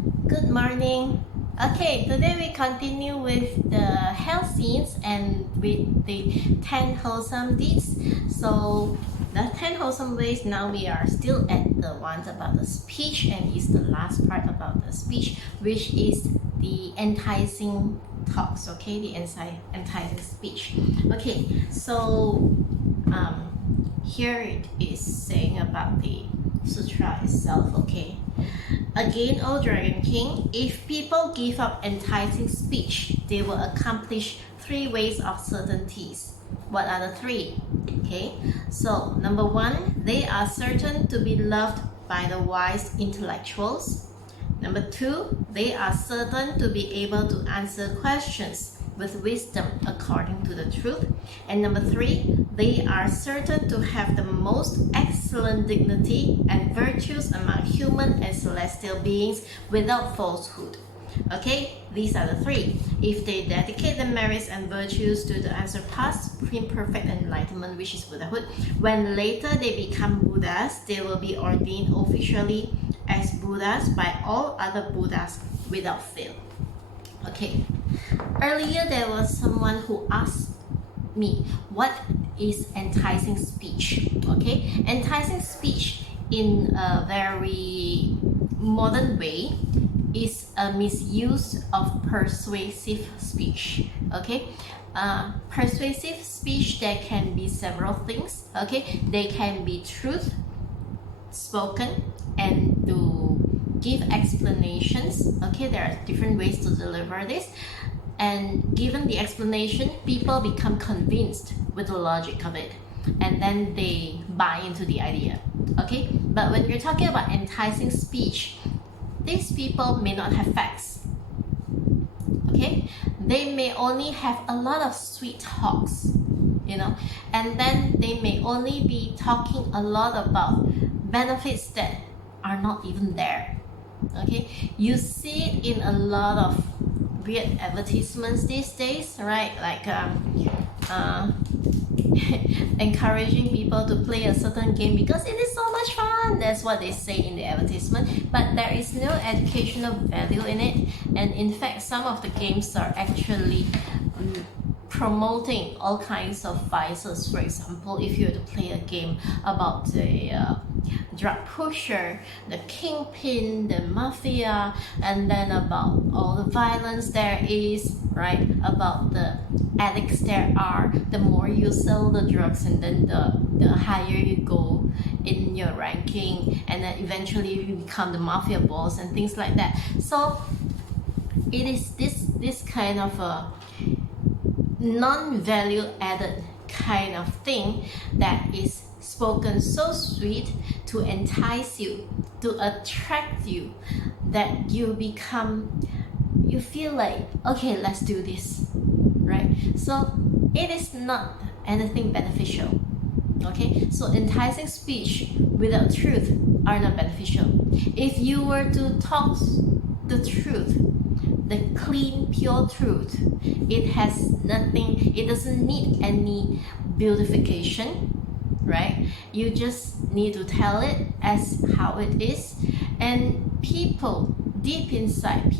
Good morning. Okay, today we continue with the health scenes and with the 10 wholesome deeds. So the 10 wholesome ways, now we are still at the ones about the speech, and is the last part about the speech, which is the enticing talks, okay, the enticing speech. Okay, so here it is saying about the sutra itself, okay. Again, O Dragon King, if people give up enticing speech, they will accomplish 3 ways of certainties. What are the 3? Okay, so number 1, they are certain to be loved by the wise intellectuals. Number 2, they are certain to be able to answer questions with wisdom according to the truth. And number 3, they are certain to have the most excellent dignity and virtues among human and celestial beings without falsehood. Okay, these are the 3. If they dedicate the merits and virtues to the unsurpassed supreme perfect enlightenment, which is Buddhahood, when later they become Buddhas, they will be ordained officially as Buddhas by all other Buddhas without fail. Okay, earlier there was someone who asked me, what is enticing speech? Okay, enticing speech in a very modern way is a misuse of persuasive speech. Okay, persuasive speech, there can be several things. Okay, they can be truth spoken and to give explanations. Okay, there are different ways to deliver this, and given the explanation, people become convinced with the logic of it, and then they buy into the idea. Okay, but when you're talking about enticing speech, these people may not have facts. Okay, they may only have a lot of sweet talks, and then they may only be talking a lot about benefits that are not even there. Okay, you see it in a lot of weird advertisements these days, right? Like encouraging people to play a certain game because it is so much fun. That's what they say in the advertisement, but there is no educational value in it. And in fact, some of the games are actually promoting all kinds of vices. For example, if you were to play a game about the drug pusher, the kingpin, the mafia, and then about all the violence there is, right? About the addicts there are, the more you sell the drugs, and then the higher you go in your ranking, and then eventually you become the mafia boss and things like that. So it is this kind of a non-value added kind of thing that is spoken so sweet to entice you, to attract you, that you feel like, okay, let's do this, right? So it is not anything beneficial. Okay, so enticing speech without truth are not beneficial. If you were to talk the truth, the clean, pure truth, it has nothing, it doesn't need any beautification, right? You just need to tell it as how it is. And people, deep inside,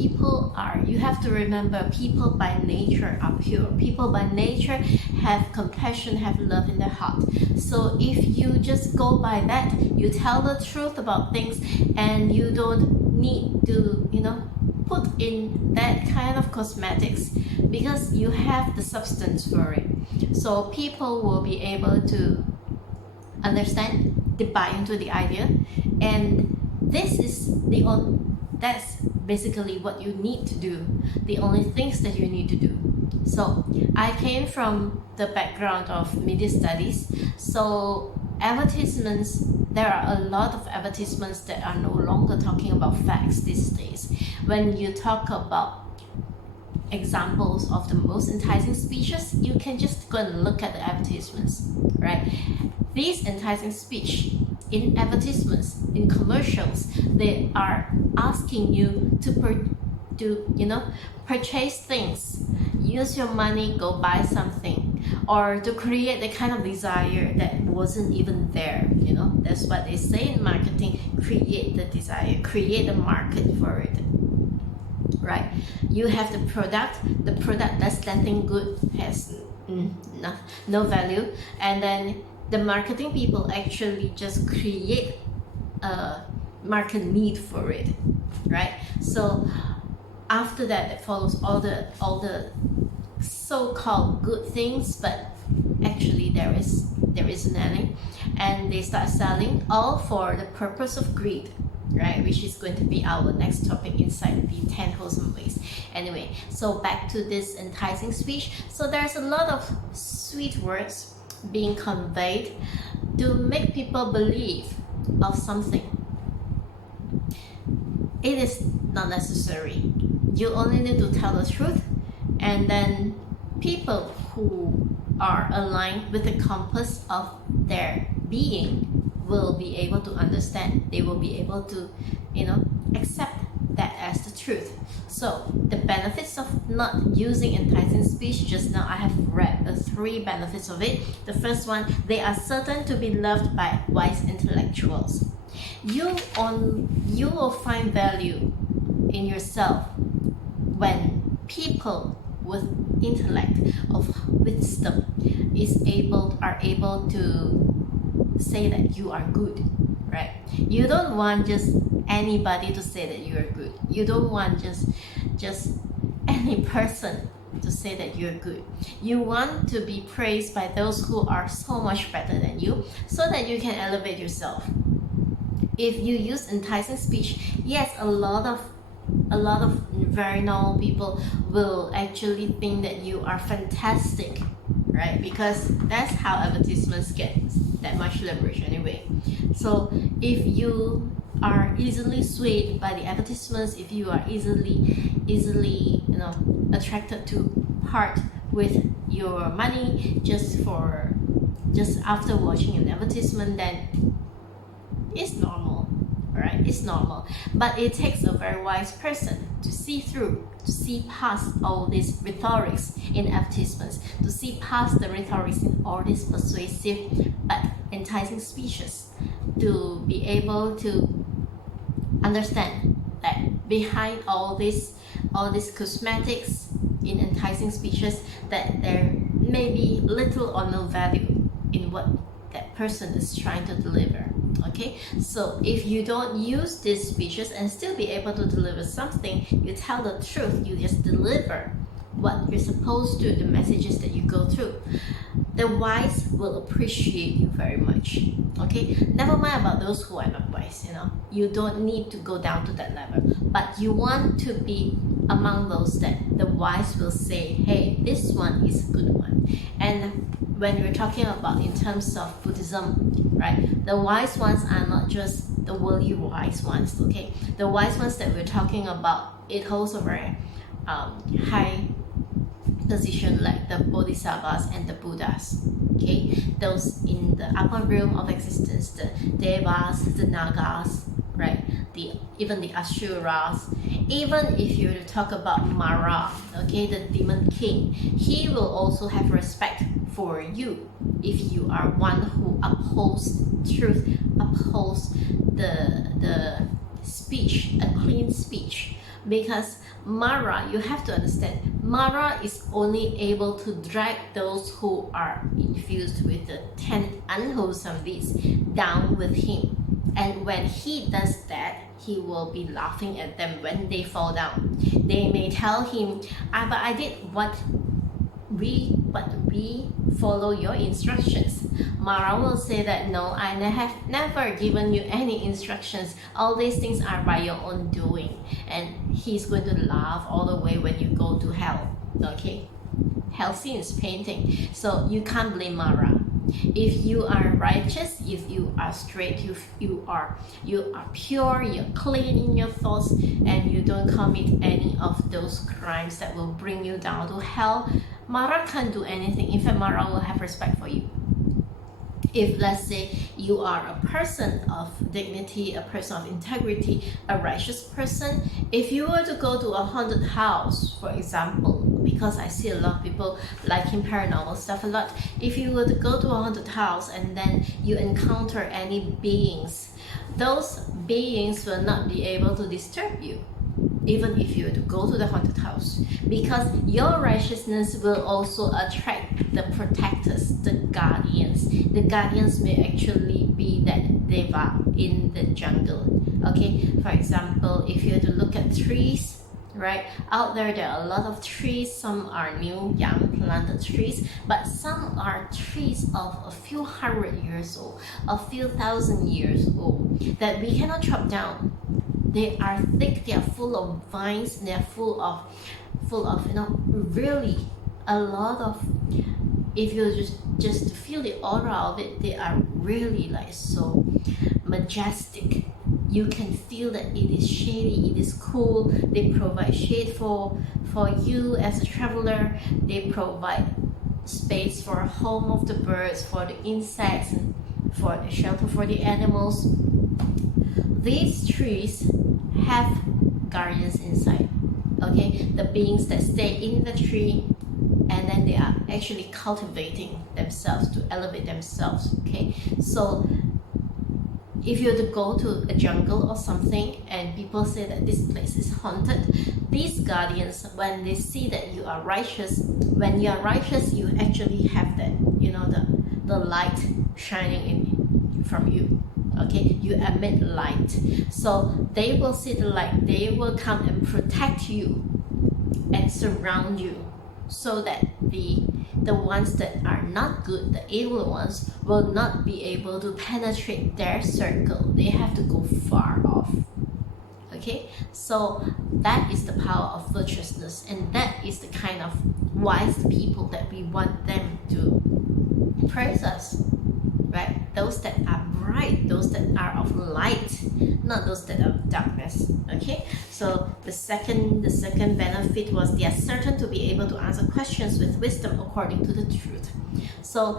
you have to remember, people by nature are pure. People by nature have compassion, have love in their heart. So if you just go by that, you tell the truth about things, and you don't need to, put in that kind of cosmetics, because you have the substance for it. So people will be able to understand, to buy into the idea, and that's basically what you need to do, the only things that you need to do. So I came from the background of media studies, so advertisements, there are a lot of advertisements that are no longer talking about facts these days. When you talk about examples of the most enticing speeches, you can just go and look at the advertisements, right? These enticing speech in advertisements, in commercials, they are asking you to purchase things, use your money, go buy something, or to create the kind of desire that wasn't even there. That's what they say in marketing: create the desire, create a market for it. right? You have the product that's nothing good, has no value, and then the marketing people actually just create a market need for it, right? So after that, it follows all the so-called good things, but actually there isn't any, and they start selling all for the purpose of greed, right? Which is going to be our next topic inside the 10 wholesome ways. Anyway, so back to this enticing speech. So there's a lot of sweet words being conveyed to make people believe of something. It is not necessary. You only need to tell the truth, and then people who are aligned with the compass of their being will be able to understand. They will be able to, accept that as the truth. So the benefits of not using enticing speech, just now I have read the 3 benefits of it. The first one, they are certain to be loved by wise intellectuals. You will find value in yourself when people with intellect of wisdom are able to say that you are good, right? You don't want just anybody to say that you are good. You don't want just any person to say that you're good. You want to be praised by those who are so much better than you, so that you can elevate yourself. If you use enticing speech, yes, a lot of very normal people will actually think that you are fantastic, right? Because that's how advertisements get that much leverage anyway. So if you are easily swayed by the advertisements, if you are easily attracted to part with your money just after watching an advertisement, then it's normal, right? It's normal. But it takes a very wise person to see through, to see past all these rhetorics in advertisements, to see past the rhetorics in all these persuasive but enticing speeches, to be able to understand that behind all these cosmetics in enticing speeches, that there may be little or no value in what that person is trying to deliver. Okay, so if you don't use these speeches and still be able to deliver something, you tell the truth, you just deliver what you're supposed to, the messages that you go through, the wise will appreciate you very much. Okay, never mind about those who are not wise. You don't need to go down to that level, but you want to be among those that the wise will say, hey, this one is a good one. And when you're talking about in terms of Buddhism, right, the wise ones are not just the worldly wise ones. Okay, the wise ones that we're talking about, it holds a very high position, like the Bodhisattvas and the Buddhas. Okay, those in the upper realm of existence, the Devas, the Nagas, right, even the Asuras. Even if you were to talk about Mara, okay, the demon king, he will also have respect for you if you are one who upholds truth, upholds the speech, a clean speech. Because Mara, you have to understand, Mara is only able to drag those who are infused with the 10 unwholesome deeds down with him. And when he does that, he will be laughing at them when they fall down. They may tell him, but I did what we follow your instructions. Mara will say that, no, I have never given you any instructions. All these things are by your own doing. And he's going to laugh all the way when you go to hell. Okay? Hell scenes painting. So you can't blame Mara. If you are righteous, if you are straight, you are pure, you're clean in your thoughts, and you don't commit any of those crimes that will bring you down to hell, Mara can't do anything. In fact, Mara will have respect for you. If, let's say, you are a person of dignity, a person of integrity, a righteous person, if you were to go to a haunted house, for example, because I see a lot of people liking paranormal stuff a lot, if you were to go to a haunted house and then you encounter any beings, those beings will not be able to disturb you. even if you were to go to the haunted house, because your righteousness will also attract the protectors, the guardians. The guardians may actually be that deva in the jungle. Okay, for example, if you were to look at trees, right, out there are a lot of trees. Some are new young planted trees, but some are trees of a few hundred years old, a few thousand years old, that we cannot chop down. They are thick, they are full of vines, they are full of really a lot of, if you just feel the aura of it, they are really like so majestic. You can feel that it is shady, it is cool. They provide shade for you as a traveler. They provide space for a home of the birds, for the insects, and for the shelter for the animals. These trees have guardians inside. Okay, the beings that stay in the tree, and then they are actually cultivating themselves to elevate themselves. Okay, so if you were to go to a jungle or something and people say that this place is haunted, these guardians, when they see that you are righteous, when you are righteous, you actually have that, the light shining in from you. Okay, you emit light, so they will see the light. They will come and protect you and surround you, so that the ones that are not good, the evil ones, will not be able to penetrate their circle. They have to go far off. Okay, so that is the power of virtuousness, and that is the kind of wise people that we want them to praise us, right? Those that are bright, those that are of light, not those that are of darkness. Okay, so the second benefit was they are certain to be able to answer questions with wisdom according to the truth. So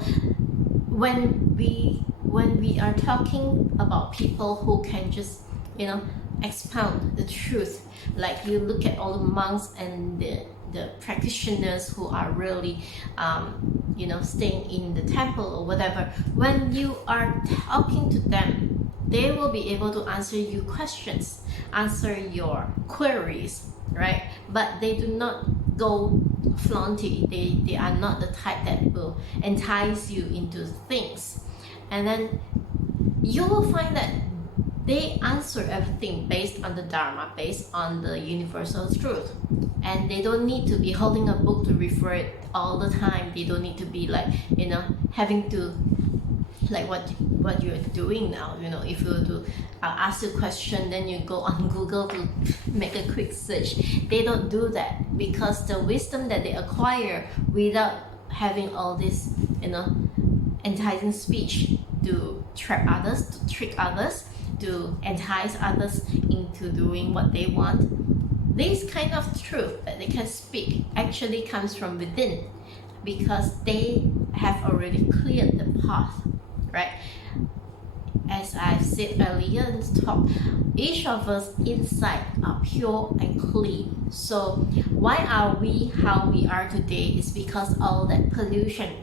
when we are talking about people who can just expound the truth, like you look at all the monks and the practitioners who are really staying in the temple or whatever, when you are talking to them, they will be able to answer you questions, answer your queries, right? But they do not go flaunty. They are not the type that will entice you into things. And then you will find that they answer everything based on the Dharma, based on the universal truth. And they don't need to be holding a book to refer it all the time. They don't need to be like, having to, like what you're doing now. If you were to ask a question, then you go on Google to make a quick search. They don't do that, because the wisdom that they acquire without having all this, enticing speech to trap others, to trick others, to entice others into doing what they want. This kind of truth that they can speak actually comes from within, because they have already cleared the path, right? As I've said earlier in this talk, each of us inside are pure and clean. So why are we how we are today is because all that pollution,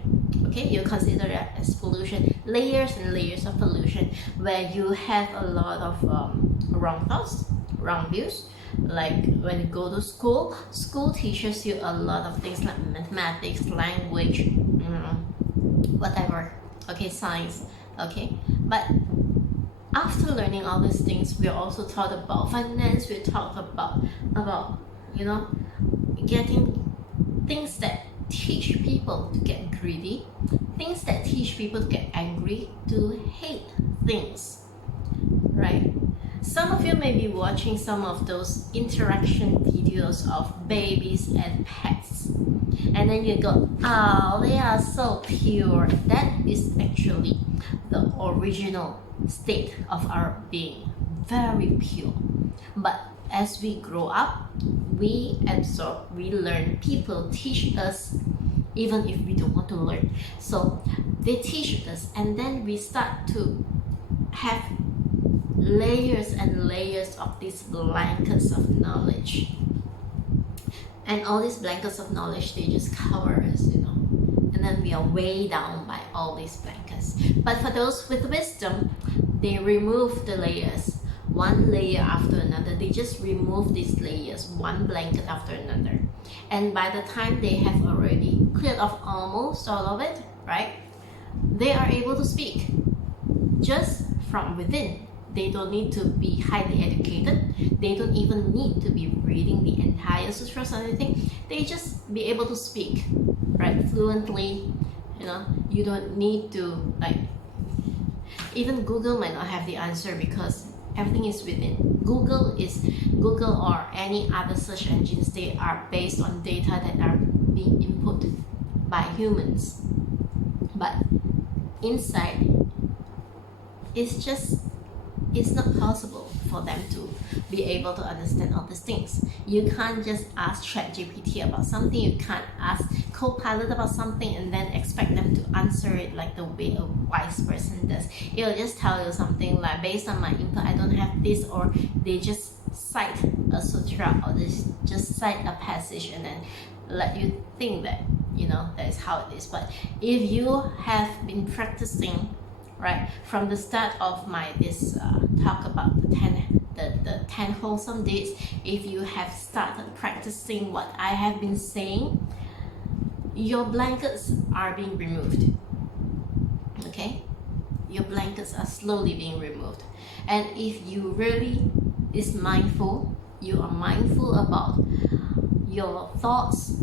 okay, you consider that as pollution, layers and layers of pollution, where you have a lot of wrong thoughts, wrong views. Like when you go to school teaches you a lot of things like mathematics, language, whatever, okay, science, okay. But after learning all these things, we are also taught about finance. We talk about getting things that teach people to get greedy, things that teach people to get angry, to hate things, right? Some of you may be watching some of those interaction videos of babies and pets, and then you go, oh, they are so pure. That is actually the original state of our being, very pure. But as we grow up, we absorb, we learn. People teach us even if we don't want to learn. So they teach us, and then we start to have layers and layers of these blankets of knowledge. And all these blankets of knowledge, they just cover us, and then we are weighed down by all these blankets. But for those with wisdom, they remove the layers. one layer after another. They just remove these layers, one blanket after another. And by the time they have already cleared off almost all of it, right, they are able to speak just from within. They don't need to be highly educated. They don't even need to be reading the entire sutras or anything. They just be able to speak, right, fluently. You know, you don't need to, like, even Google might not have the answer because everything is within. Google or any other search engines, they are based on data that are being input by humans. But inside, it's not possible for them to be able to understand all these things. You can't just ask ChatGPT about something, you can't ask Copilot about something and then expect them to answer it like the way a wise person does. It'll just tell you something like, based on my input, I don't have this, or they just cite a sutra, or they just cite a passage and then let you think that, you know, that is how it is. But if you have been practicing, right, from the start of my talk about the 10 wholesome deeds, if you have started practicing what I have been saying, your blankets are being removed. Okay, your blankets are slowly being removed. And if you really is mindful, you are mindful about your thoughts,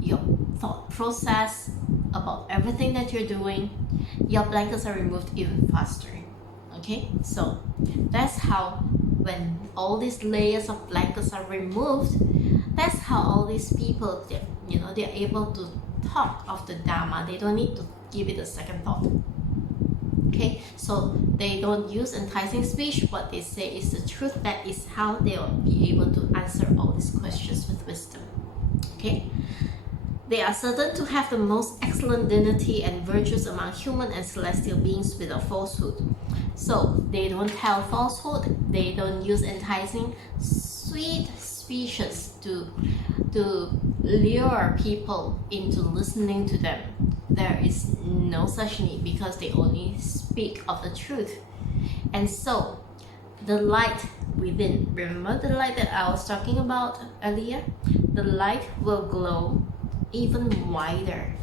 your thought process, about everything that you're doing, your blankets are removed even faster. Okay, so that's how, when all these layers of blankets are removed, that's how all these people, you know, they're able to talk of the Dhamma. They don't need to give it a second thought. Okay, so they don't use enticing speech. What they say is the truth. That is how they will be able to answer all these questions with wisdom. Okay, they are certain to have the most excellent dignity and virtues among human and celestial beings without falsehood. So they don't tell falsehood. They don't use enticing sweet speeches to lure people into listening to them. There is no such need, because they only speak of the truth. And so the light within, remember the light that I was talking about earlier? The light will glow even wider.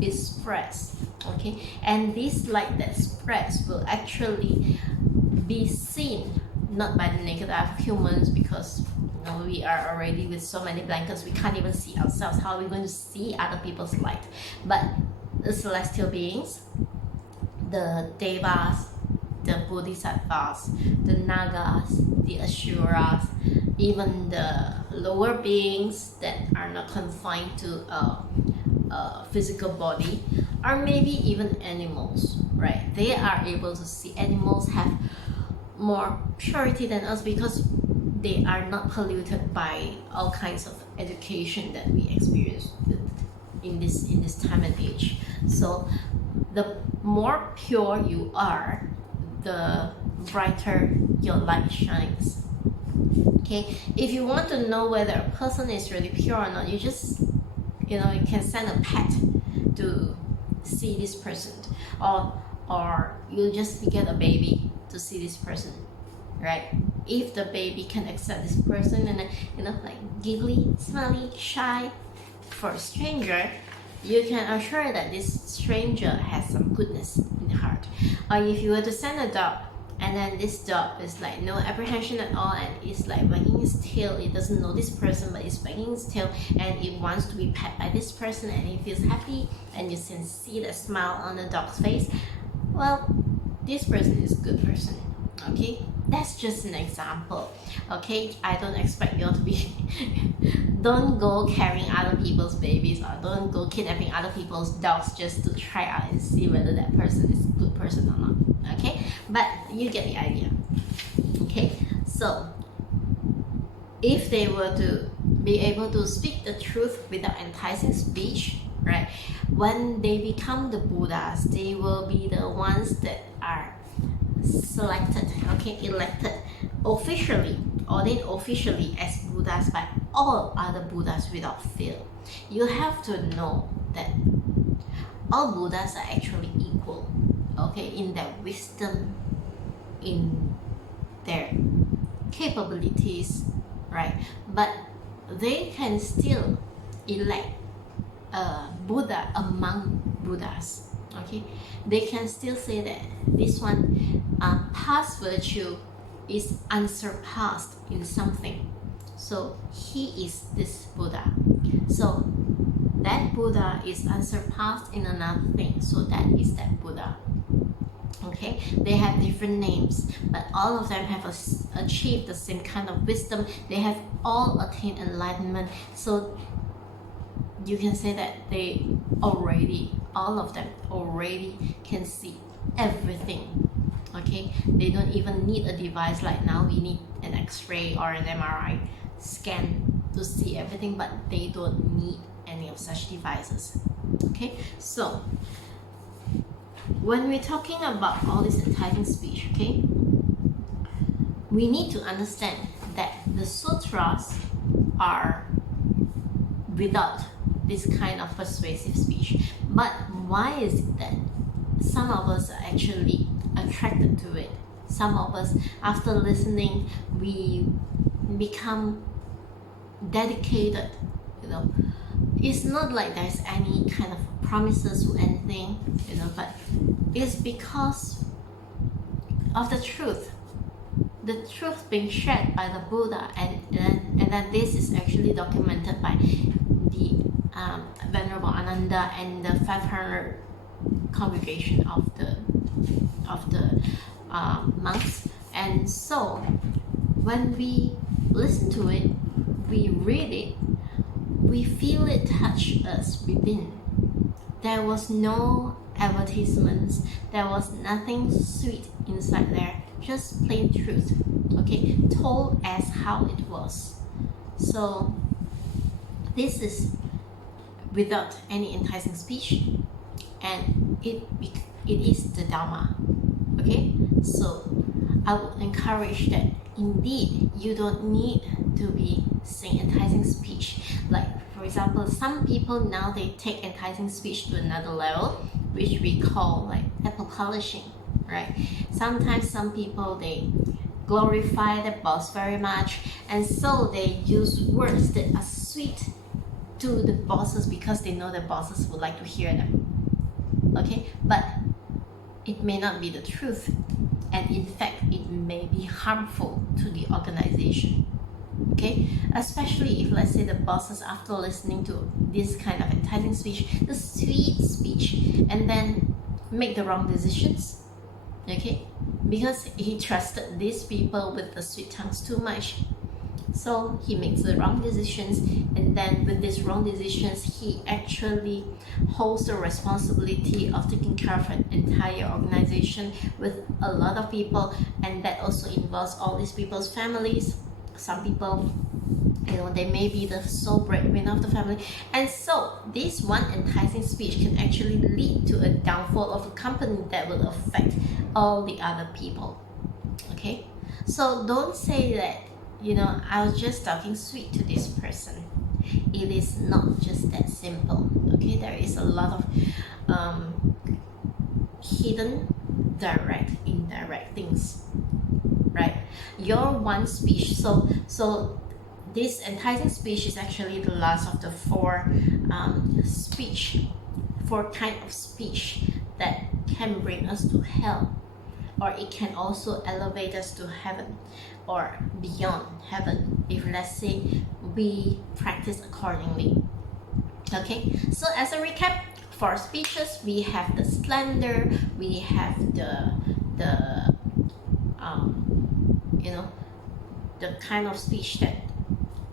It spreads. Okay, and this light that spreads will actually be seen not by the naked eye of humans, because, you know, we are already with so many blankets, we can't even see ourselves. How are we going to see other people's light? But the celestial beings, the devas, the bodhisattvas, the nagas, the asuras, even the lower beings that are not confined to a physical body, or maybe even animals, right? They are able to see. Animals have more purity than us because they are not polluted by all kinds of education that we experience in this time and age. So the more pure you are, the brighter your light shines. Okay, if you want to know whether a person is really pure or not, you just, you know, you can send a pet to see this person, or you just get a baby to see this person, right? If the baby can accept this person and, you know, like giggly, smiley, shy for a stranger, you can assure that this stranger has some goodness in the heart. Or if you were to send a dog, and then this dog is like no apprehension at all, and it's like wagging its tail, it doesn't know this person, but it's wagging its tail, and it wants to be pet by this person, and it feels happy, and you can see the smile on the dog's face, well, this person is a good person. Okay, that's just an example. Okay, I don't expect you all to be don't go carrying other people's babies, or don't go kidnapping other people's dogs just to try out and see whether that person is a good person or not. Okay, but you get the idea. Okay, so if they were to be able to speak the truth without enticing speech, right, when they become the Buddhas, they will be the ones that are selected, okay, elected officially, ordained officially as Buddhas by all other Buddhas without fail. You have to know that all Buddhas are actually equal, okay, in their wisdom, in their capabilities, right? But they can still elect a Buddha among Buddhas. Okay, they can still say that this one past virtue is unsurpassed in something, so he is this Buddha. So that Buddha is unsurpassed in another thing, so that is that Buddha. Okay, they have different names, but all of them have achieved the same kind of wisdom. They have all attained enlightenment, so you can say that they already, all of them already can see everything. Okay, they don't even need a device like now we need an X-ray or an MRI scan to see everything, but they don't need any of such devices. Okay, so when we're talking about all this enticing speech, okay, we need to understand that the sutras are without this kind of persuasive speech. But why is it that some of us are actually attracted to it? Some of us, after listening, we become dedicated, you know. It's not like there's any kind of promises or anything, you know, but it's because of the truth being shared by the Buddha, and then this is actually documented by the Venerable Ananda and the 500 congregation of the monks. And so when we listen to it, we read it, we feel it touch us within. There was no advertisements, there was nothing sweet inside there, just plain truth, okay, told as how it was. So this is without any enticing speech, and it is the Dhamma. Okay, so I would encourage that indeed you don't need to be saying enticing speech. Like, for example, some people now they take enticing speech to another level, which we call like apple polishing, right? Sometimes some people they glorify their boss very much, and so they use words that are sweet to the bosses because they know the bosses would like to hear them. Okay, but it may not be the truth, and in fact it may be harmful to the organization. Okay, especially if, let's say, the bosses, after listening to this kind of enticing speech, the sweet speech, and then make the wrong decisions. Okay, because he trusted these people with the sweet tongues too much, so he makes the wrong decisions, and then with these wrong decisions he actually holds the responsibility of taking care of an entire organization with a lot of people, and that also involves all these people's families. Some people, you know, they may be the sole breadwinner of the family, and so this one enticing speech can actually lead to a downfall of a company that will affect all the other people. Okay, so don't say that, you know, I was just talking sweet to this person. It is not just that simple. Okay, there is a lot of hidden, direct, indirect things, right? Your one speech, so this enticing speech is actually the last of the four kind of speech that can bring us to hell, or it can also elevate us to heaven or beyond heaven if, let's say, we practice accordingly. Okay, so as a recap, for speeches we have the slander, we have the you know, the kind of speech that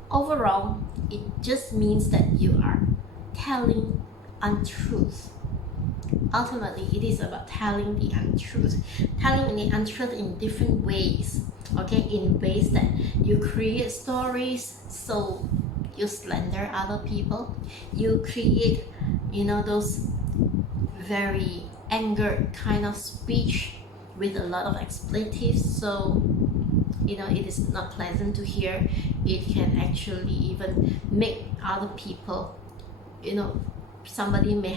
overall it just means that you are telling untruth. Ultimately it is about telling the untruth in different ways. Okay, in ways that you create stories, so you slander other people, you create, you know, those very angered kind of speech with a lot of expletives, so, you know, it is not pleasant to hear. It can actually even make other people, you know, somebody may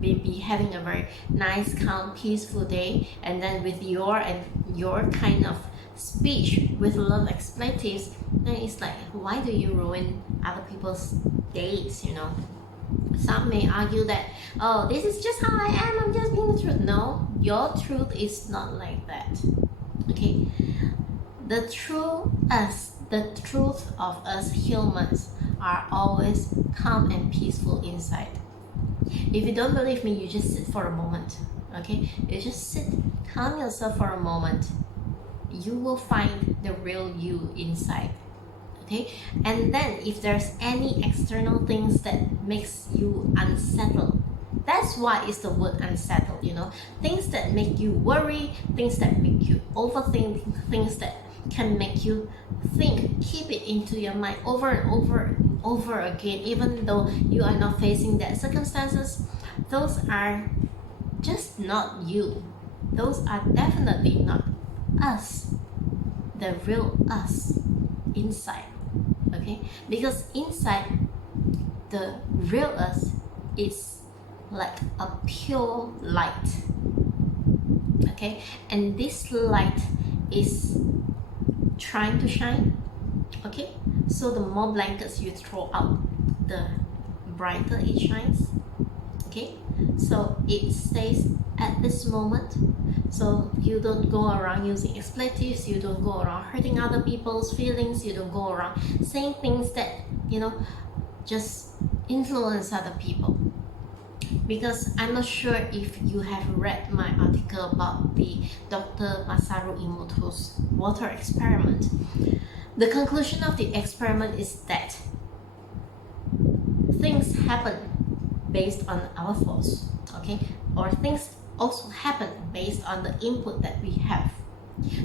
be having a very nice, calm, peaceful day, and then with your kind of speech with a lot of expletives, then it's like, why do you ruin other people's days, you know? Some may argue that, oh, this is just how I am, I'm just being the truth. No, your truth is not like that. Okay? The truth of us humans are always calm and peaceful inside. If you don't believe me, you just sit for a moment. Okay? You just sit, calm yourself for a moment. You will find the real you inside. Okay, and then if there's any external things that makes you unsettled, that's why it's the word unsettled, you know, things that make you worry, things that make you overthink, things that can make you think, keep it into your mind over and over again, even though you are not facing that circumstances. Those are just not you. Those are definitely not us, the real us inside. Okay, because inside, the real us is like a pure light. Okay, and this light is trying to shine. Okay, so the more blankets you throw out, the brighter it shines. Okay, so it stays at this moment. So you don't go around using expletives, you don't go around hurting other people's feelings, you don't go around saying things that, you know, just influence other people. Because I'm not sure if you have read my article about the Dr. Masaru Emoto's water experiment. The conclusion of the experiment is that things happen based on our thoughts, okay? Or things also happen based on the input that we have.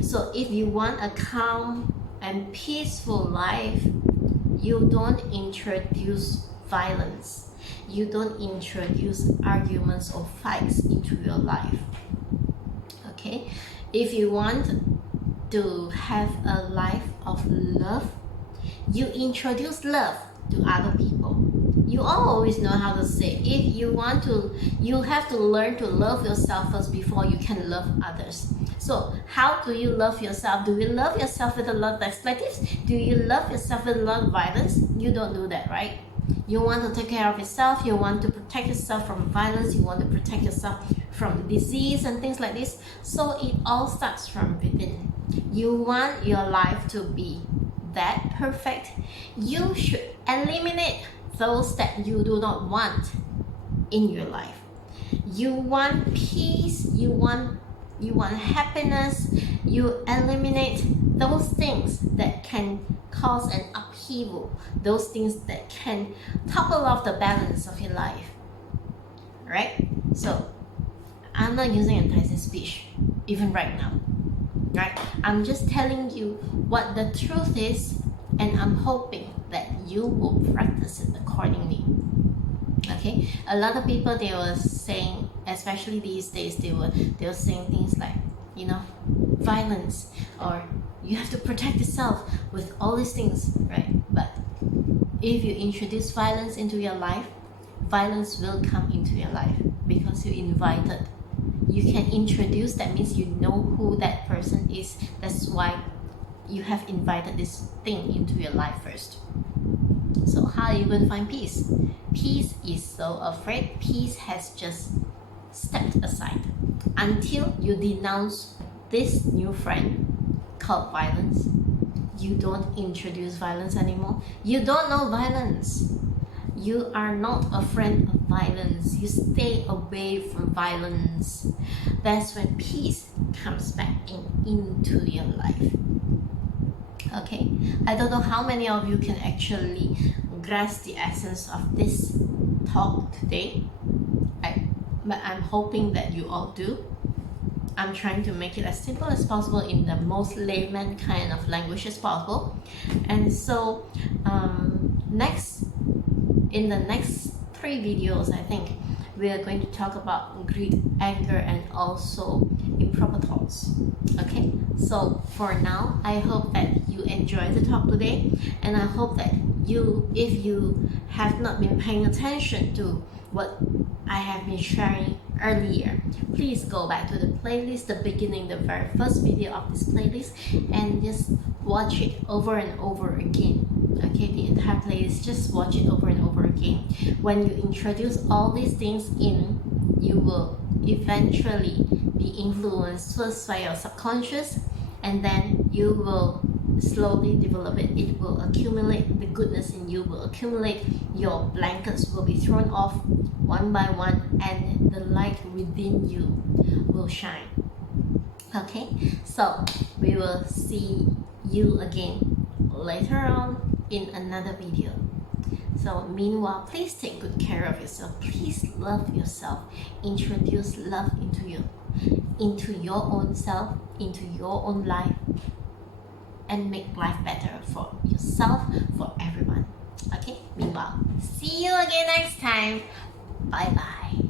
So if you want a calm and peaceful life, you don't introduce violence. You don't introduce arguments or fights into your life. Okay? If you want to have a life of love, you introduce love to other people. You always know how to say, if you want to, you have to learn to love yourself first before you can love others. So how do you love yourself? Do you love yourself with a lot of expletives? Do you love yourself with a lot of violence? You don't do that, right? You want to take care of yourself, you want to protect yourself from violence, you want to protect yourself from disease and things like this. So it all starts from within. You want your life to be that perfect. You should eliminate those that you do not want in your life. You want peace, you want happiness. You eliminate those things that can cause an upheaval, those things that can topple off the balance of your life, right? So I'm not using enticing speech even right now, right? I'm just telling you what the truth is, and I'm hoping that you will practice it accordingly. Okay, a lot of people, they were saying, especially these days, they were saying things like, you know, violence, or you have to protect yourself with all these things, right? But if you introduce violence into your life, violence will come into your life because you invited. You can introduce, that means you know who that person is. That's why you have invited this thing into your life first. So how are you going to find peace? Peace is so afraid. Peace has just stepped aside until you denounce this new friend called violence. You don't introduce violence anymore. You don't know violence. You are not a friend of violence. You stay away from violence. That's when peace comes back into your life. Okay, I don't know how many of you can actually grasp the essence of this talk today, but I'm hoping that you all do. I'm trying to make it as simple as possible in the most layman kind of language as possible. And so in the next 3 videos, I think we are going to talk about greed, anger, and also improper thoughts. Okay, so for now, I hope that you enjoyed the talk today, and I hope that you, if you have not been paying attention to what I have been sharing earlier. Please go back to the playlist, the beginning, the very first video of this playlist, and just watch it over and over again. Okay, the entire playlist, just watch it over and over again. When you introduce all these things in, you will eventually be influenced first by your subconscious, and then you will slowly develop it. It will accumulate, the goodness in you will accumulate, your blankets will be thrown off one by one, and the light within you will shine. Okay, so we will see you again later on in another video. So meanwhile, please take good care of yourself. Please love yourself. Introduce love into your own self, into your own life, and make life better for yourself, for everyone. Okay, meanwhile, see you again next time. Bye bye.